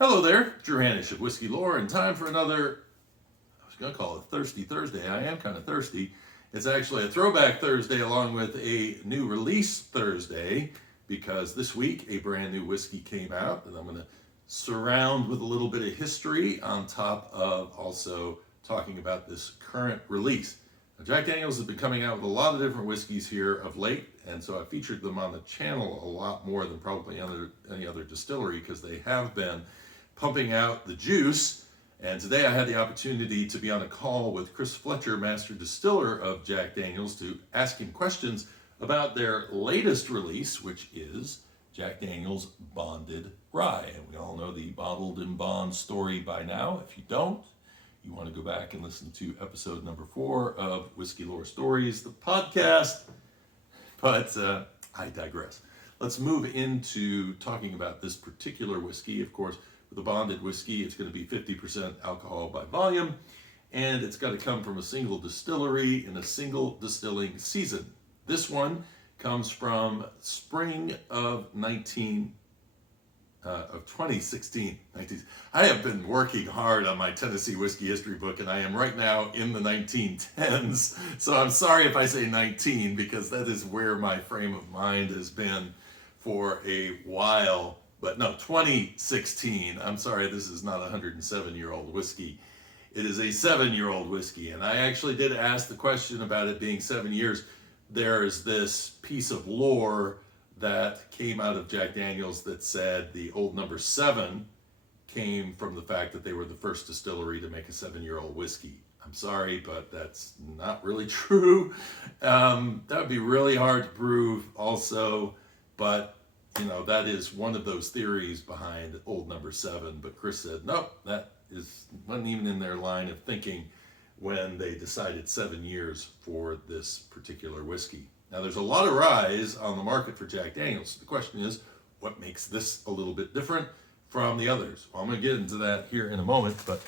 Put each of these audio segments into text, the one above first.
Hello there, Drew Hanish of Whiskey Lore, and time for another, I was going to call it Thirsty Thursday. I am kind of thirsty. It's actually a throwback Thursday along with a new release Thursday because this week a brand new whiskey came out and I'm going to surround with a little bit of history on top of also talking about this current release. Now, Jack Daniel's has been coming out with a lot of different whiskeys here of late, and so I featured them on the channel a lot more than probably any other distillery because they have been pumping out the juice. And today I had the opportunity to be on a call with Chris Fletcher, master distiller of Jack Daniel's, to ask him questions about their latest release, which is Jack Daniel's Bonded Rye. And we all know the bottled and bond story by now. If you don't, you want to go back and listen to episode number 4 of Whiskey Lore Stories, the podcast. But I digress. Let's move into talking about this particular whiskey. Of course, with a bonded whiskey, it's going to be 50% alcohol by volume, and it's got to come from a single distillery in a single distilling season. This one comes from spring of 2016. I have been working hard on my Tennessee whiskey history book, and I am right now in the 1910s. So I'm sorry if I say 19, because that is where my frame of mind has been for a while. But no, 2016. I'm sorry, this is not a 107-year-old whiskey. It is a 7-year-old whiskey. And I actually did ask the question about it being 7 years. There is this piece of lore that came out of Jack Daniel's that said the old number 7 came from the fact that they were the first distillery to make a 7-year-old whiskey. I'm sorry, but that's not really true. That would be really hard to prove also, but you know, that is one of those theories behind old number 7. But Chris said, nope, that wasn't even in their line of thinking when they decided 7 years for this particular whiskey. Now, there's a lot of ryes on the market for Jack Daniel's. The question is, what makes this a little bit different from the others? Well, I'm going to get into that here in a moment, but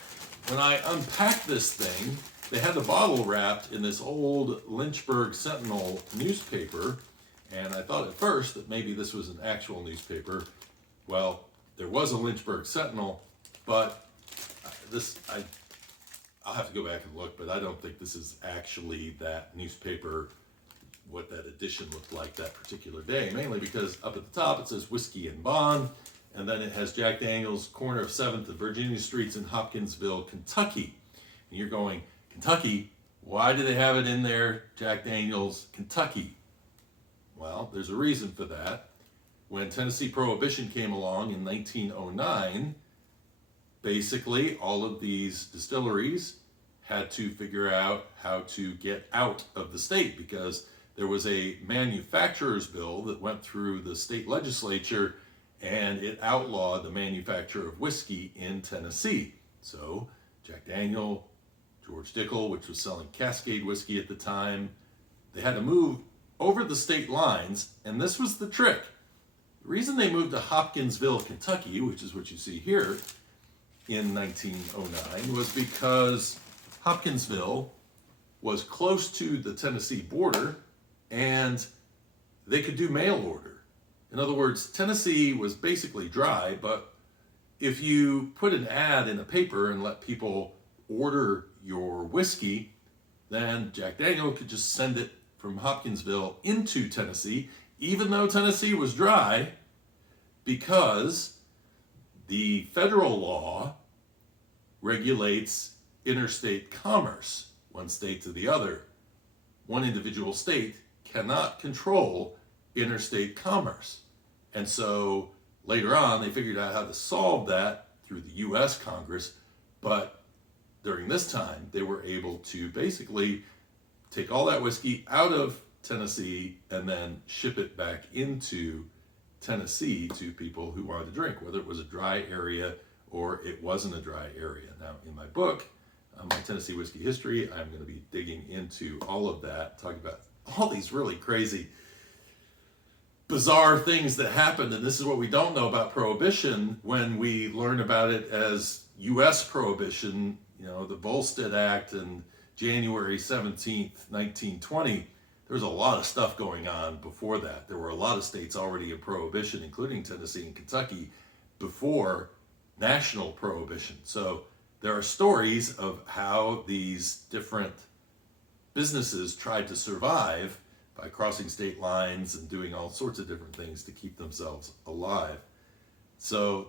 when I unpacked this thing, they had the bottle wrapped in this old Lynchburg Sentinel newspaper, and I thought at first that maybe this was an actual newspaper. Well, there was a Lynchburg Sentinel, but I'll have to go back and look, but I don't think this is actually that newspaper, what that edition looked like that particular day, mainly because up at the top it says Whiskey and Bond, and then it has Jack Daniel's, corner of 7th and Virginia Streets in Hopkinsville, Kentucky. And you're going, Kentucky? Why do they have it in there, Jack Daniel's, Kentucky? Well, there's a reason for that. When Tennessee Prohibition came along in 1909, basically all of these distilleries had to figure out how to get out of the state because there was a manufacturer's bill that went through the state legislature and it outlawed the manufacture of whiskey in Tennessee. So Jack Daniel, George Dickel, which was selling Cascade whiskey at the time, they had to move over the state lines, and this was the trick. The reason they moved to Hopkinsville, Kentucky, which is what you see here, in 1909 was because Hopkinsville was close to the Tennessee border and they could do mail order. In other words, Tennessee was basically dry, but if you put an ad in a paper and let people order your whiskey, then Jack Daniel could just send it from Hopkinsville into Tennessee, even though Tennessee was dry, because the federal law regulates interstate commerce, one state to the other. One individual state cannot control interstate commerce. And so later on, they figured out how to solve that through the U.S. Congress, but during this time, they were able to basically take all that whiskey out of Tennessee and then ship it back into Tennessee to people who wanted to drink, whether it was a dry area or it wasn't a dry area. Now, in my book, my Tennessee Whiskey History, I'm going to be digging into all of that, talking about all these really crazy, bizarre things that happened. And this is what we don't know about Prohibition when we learn about it as U.S. Prohibition, you know, the Volstead Act and January 17th, 1920, there was a lot of stuff going on before that. There were a lot of states already in Prohibition, including Tennessee and Kentucky, before national prohibition. So there are stories of how these different businesses tried to survive by crossing state lines and doing all sorts of different things to keep themselves alive. So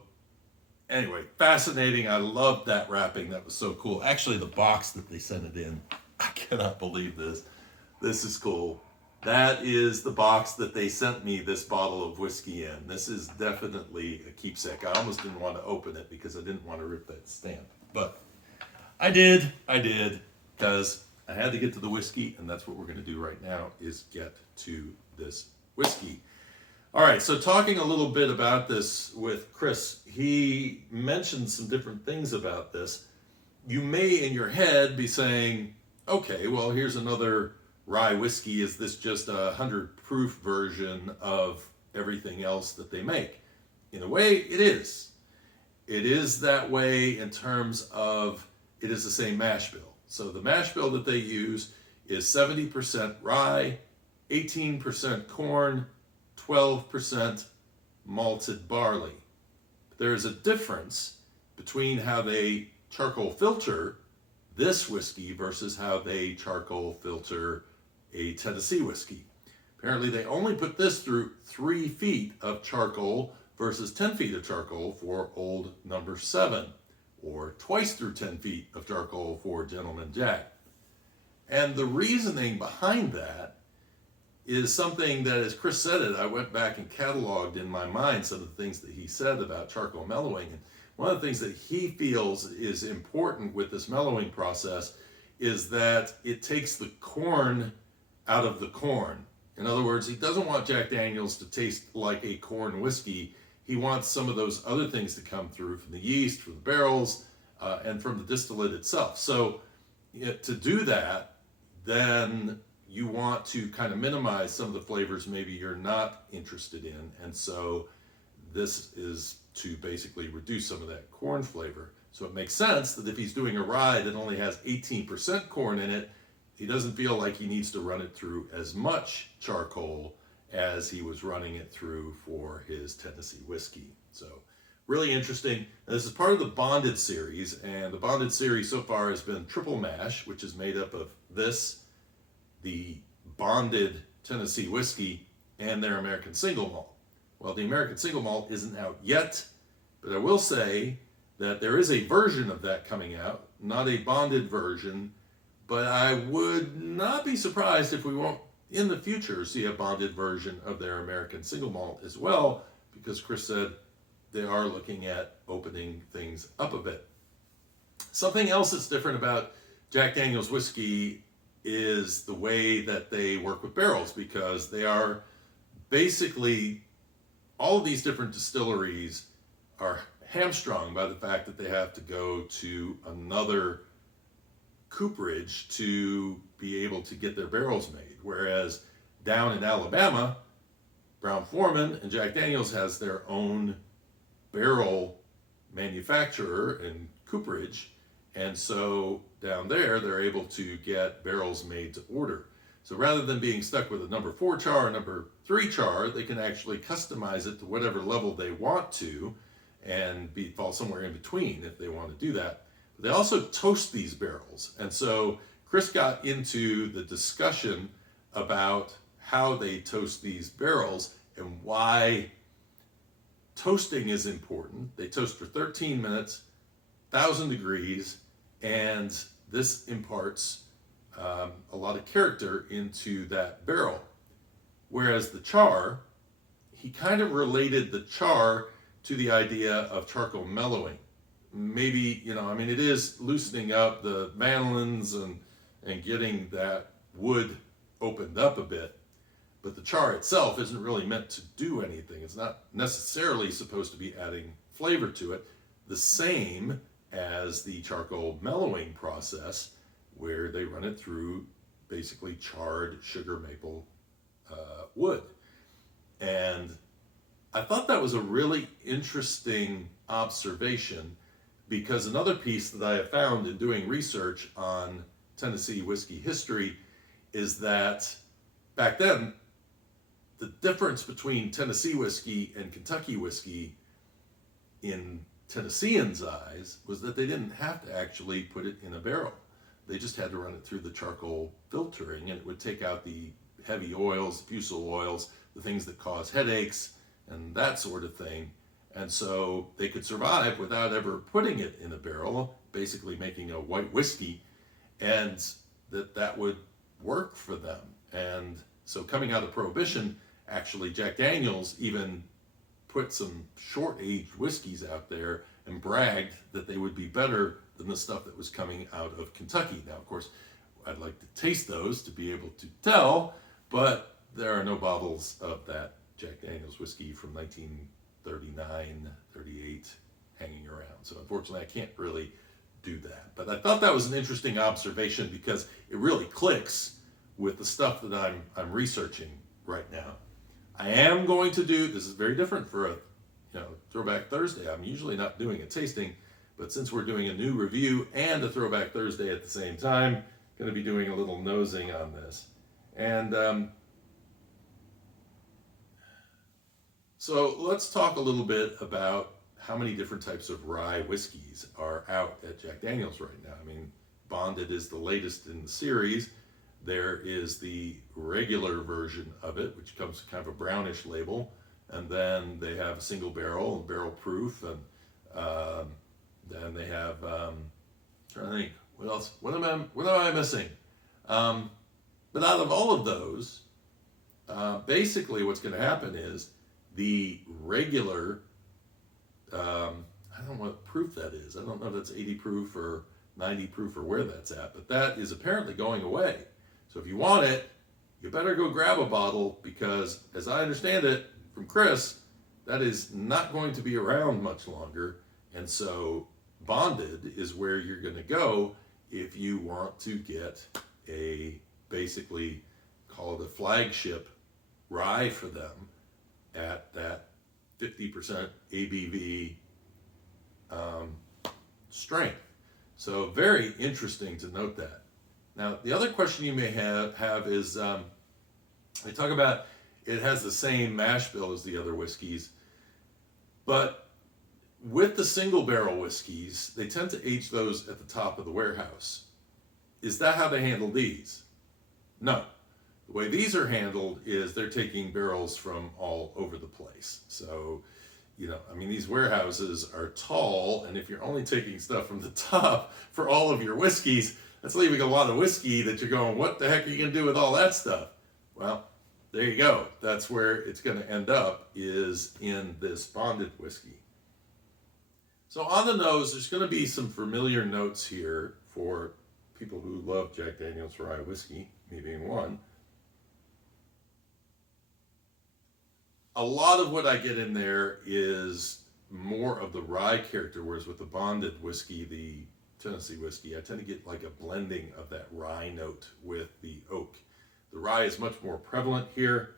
anyway, fascinating. I loved that wrapping. That was so cool. Actually, the box that they sent it in, I cannot believe this. This is cool. That is the box that they sent me this bottle of whiskey in. This is definitely a keepsake. I almost didn't want to open it because I didn't want to rip that stamp. But I did, because I had to get to the whiskey, and that's what we're going to do right now, is get to this whiskey. All right, so talking a little bit about this with Chris, he mentioned some different things about this. You may, in your head, be saying, okay, well, here's another rye whiskey. Is this just a 100 proof version of everything else that they make? In a way, it is. It is that way in terms of it is the same mash bill. So the mash bill that they use is 70% rye, 18% corn, 12% malted barley. There's a difference between how they charcoal filter this whiskey versus how they charcoal filter a Tennessee whiskey. Apparently they only put this through 3 feet of charcoal versus 10 feet of charcoal for Old Number 7, or twice through 10 feet of charcoal for Gentleman Jack. And the reasoning behind that is something that, as Chris said it, I went back and cataloged in my mind some of the things that he said about charcoal mellowing. And one of the things that he feels is important with this mellowing process is that it takes the corn out of the corn. In other words, he doesn't want Jack Daniel's to taste like a corn whiskey. He wants some of those other things to come through from the yeast, from the barrels, and from the distillate itself. So to do that, then you want to kind of minimize some of the flavors maybe you're not interested in. And so this is to basically reduce some of that corn flavor. So it makes sense that if he's doing a rye that only has 18% corn in it, he doesn't feel like he needs to run it through as much charcoal as he was running it through for his Tennessee whiskey. So really interesting. This is part of the Bonded series, and the Bonded series so far has been triple mash, which is made up of this, the Bonded Tennessee whiskey, and their American single malt. Well, the American single malt isn't out yet, but I will say that there is a version of that coming out, not a bonded version, but I would not be surprised if we won't in the future see a bonded version of their American single malt as well, because Chris said they are looking at opening things up a bit. Something else that's different about Jack Daniel's whiskey is the way that they work with barrels, because they are basically, all of these different distilleries are hamstrung by the fact that they have to go to another cooperage to be able to get their barrels made. Whereas down in Alabama, Brown-Forman and Jack Daniel's has their own barrel manufacturer and cooperage, and so down there they're able to get barrels made to order. So rather than being stuck with a number 4 char or number 3 char, they can actually customize it to whatever level they want to and fall somewhere in between if they want to do that. But they also toast these barrels, and so Chris got into the discussion about how they toast these barrels and why toasting is important. They toast for 13 minutes, 1,000 degrees, and this imparts a lot of character into that barrel. Whereas the char, he kind of related the char to the idea of charcoal mellowing. Maybe, it is loosening up the vanillins and getting that wood opened up a bit, but the char itself isn't really meant to do anything. It's not necessarily supposed to be adding flavor to it, the same as the charcoal mellowing process, where they run it through basically charred sugar maple wood. And I thought that was a really interesting observation, because another piece that I have found in doing research on Tennessee whiskey history is that back then, the difference between Tennessee whiskey and Kentucky whiskey in Tennesseans' eyes was that they didn't have to actually put it in a barrel. They just had to run it through the charcoal filtering, and it would take out the heavy oils, fusel oils, the things that cause headaches, and that sort of thing. And so they could survive without ever putting it in a barrel, basically making a white whiskey, and that would work for them. And so coming out of Prohibition, actually Jack Daniel's even put some short-aged whiskeys out there and bragged that they would be better than the stuff that was coming out of Kentucky. Now, of course, I'd like to taste those to be able to tell, but there are no bottles of that Jack Daniel's whiskey from 1939, 38 hanging around. So unfortunately, I can't really do that. But I thought that was an interesting observation because it really clicks with the stuff that I'm researching right now. I am going to do, this is very different for a Throwback Thursday. I'm usually not doing a tasting, but since we're doing a new review and a Throwback Thursday at the same time, I'm going to be doing a little nosing on this. And so let's talk a little bit about how many different types of rye whiskeys are out at Jack Daniel's right now. I mean, Bonded is the latest in the series. There is the regular version of it, which comes kind of a brownish label, and then they have a single barrel and barrel proof, and then they have trying to think what else. What am I missing? But out of all of those, basically what's going to happen is the regular. I don't know what proof that is. I don't know if that's 80 proof or 90 proof or where that's at, but that is apparently going away. So if you want it, you better go grab a bottle because, as I understand it from Chris, that is not going to be around much longer. And so Bonded is where you're going to go if you want to get a, basically call it a flagship rye for them at that 50% ABV strength. So very interesting to note that. Now, the other question you may have is, they talk about it has the same mash bill as the other whiskeys, but with the single barrel whiskeys, they tend to age those at the top of the warehouse. Is that how they handle these? No. The way these are handled is they're taking barrels from all over the place. So, these warehouses are tall, and if you're only taking stuff from the top for all of your whiskeys, that's leaving a lot of whiskey that you're going, what the heck are you going to do with all that stuff? Well, there you go. That's where it's going to end up, is in this Bonded whiskey. So on the nose, there's going to be some familiar notes here for people who love Jack Daniel's rye whiskey, me being one. A lot of what I get in there is more of the rye character, whereas with the Bonded whiskey, the Tennessee whiskey, I tend to get like a blending of that rye note with the oak. The rye is much more prevalent here.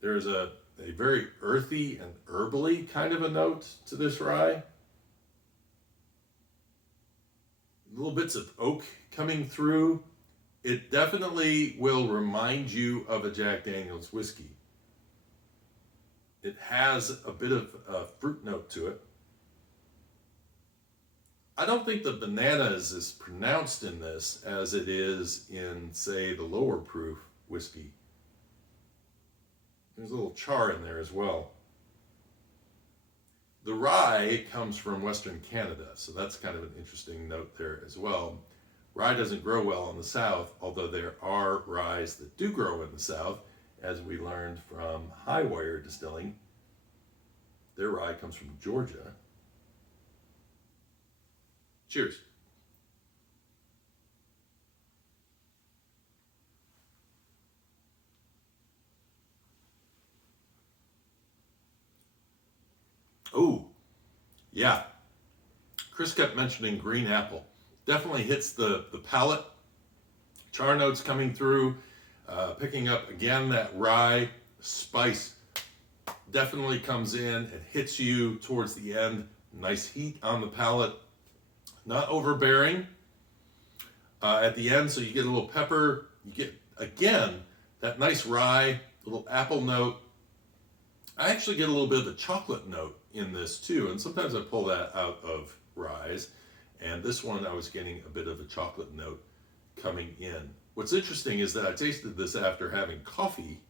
There's a very earthy and herbally kind of a note to this rye. Little bits of oak coming through. It definitely will remind you of a Jack Daniel's whiskey. It has a bit of a fruit note to it. I don't think the banana is as pronounced in this as it is in, say, the lower proof whiskey. There's a little char in there as well. The rye comes from Western Canada, so that's kind of an interesting note there as well. Rye doesn't grow well in the South, although there are ryes that do grow in the South, as we learned from Highwire Distilling. Their rye comes from Georgia. Cheers. Oh, yeah. Chris kept mentioning green apple. Definitely hits the palate. Char notes coming through, picking up again that rye spice. Definitely comes in and hits you towards the end. Nice heat on the palate. Not overbearing at the end, so you get a little pepper. You get, again, that nice rye, little apple note. I actually get a little bit of a chocolate note in this too, and sometimes I pull that out of ryes. And this one I was getting a bit of a chocolate note coming in. What's interesting is that I tasted this after having coffee,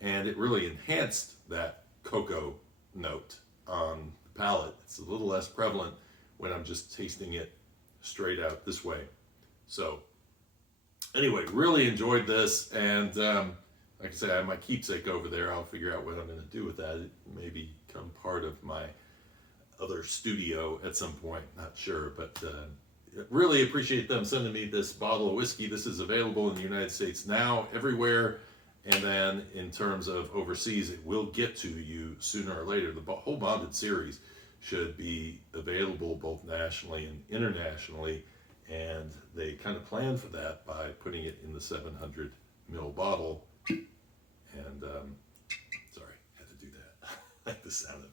and it really enhanced that cocoa note on the palate. It's a little less prevalent when I'm just tasting it straight out this way. So anyway, really enjoyed this, and like I say, I have my keepsake over there. I'll figure out what I'm going to do with that. It may become part of my other studio at some point, not sure, but really appreciate them sending me this bottle of whiskey. This is available in the United States now, everywhere, and then in terms of overseas, it will get to you sooner or later. The whole Bonded series should be available both nationally and internationally, and they kind of planned for that by putting it in the 700 ml bottle. And sorry, had to do that. I like the sound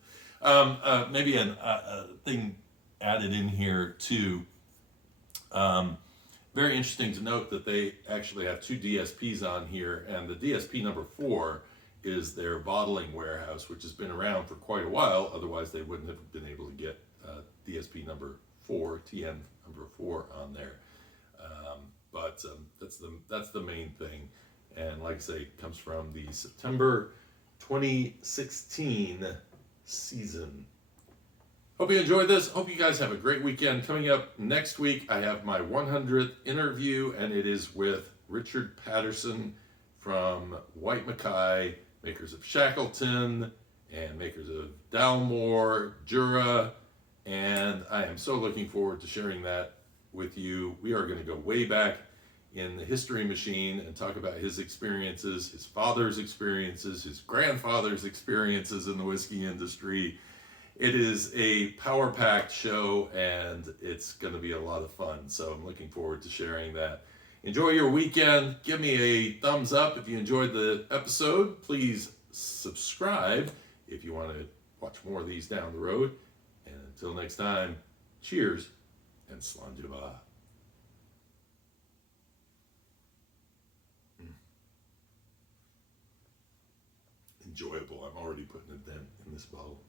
of maybe a thing added in here too. Very interesting to note that they actually have 2 DSPs on here, and the DSP number 4 is their bottling warehouse, which has been around for quite a while. Otherwise, they wouldn't have been able to get DSP number 4, TN number 4 on there. But that's the main thing. And like I say, it comes from the September 2016 season. Hope you enjoyed this. Hope you guys have a great weekend. Coming up next week, I have my 100th interview, and it is with Richard Patterson from White Mackay, makers of Shackleton, and makers of Dalmore, Jura, and I am so looking forward to sharing that with you. We are going to go way back in the history machine and talk about his experiences, his father's experiences, his grandfather's experiences in the whiskey industry. It is a power-packed show, and it's going to be a lot of fun, so I'm looking forward to sharing that. Enjoy your weekend. Give me a thumbs up if you enjoyed the episode. Please subscribe if you want to watch more of these down the road. And until next time, cheers and Slainte. Enjoyable. I'm already putting a dent in this bottle.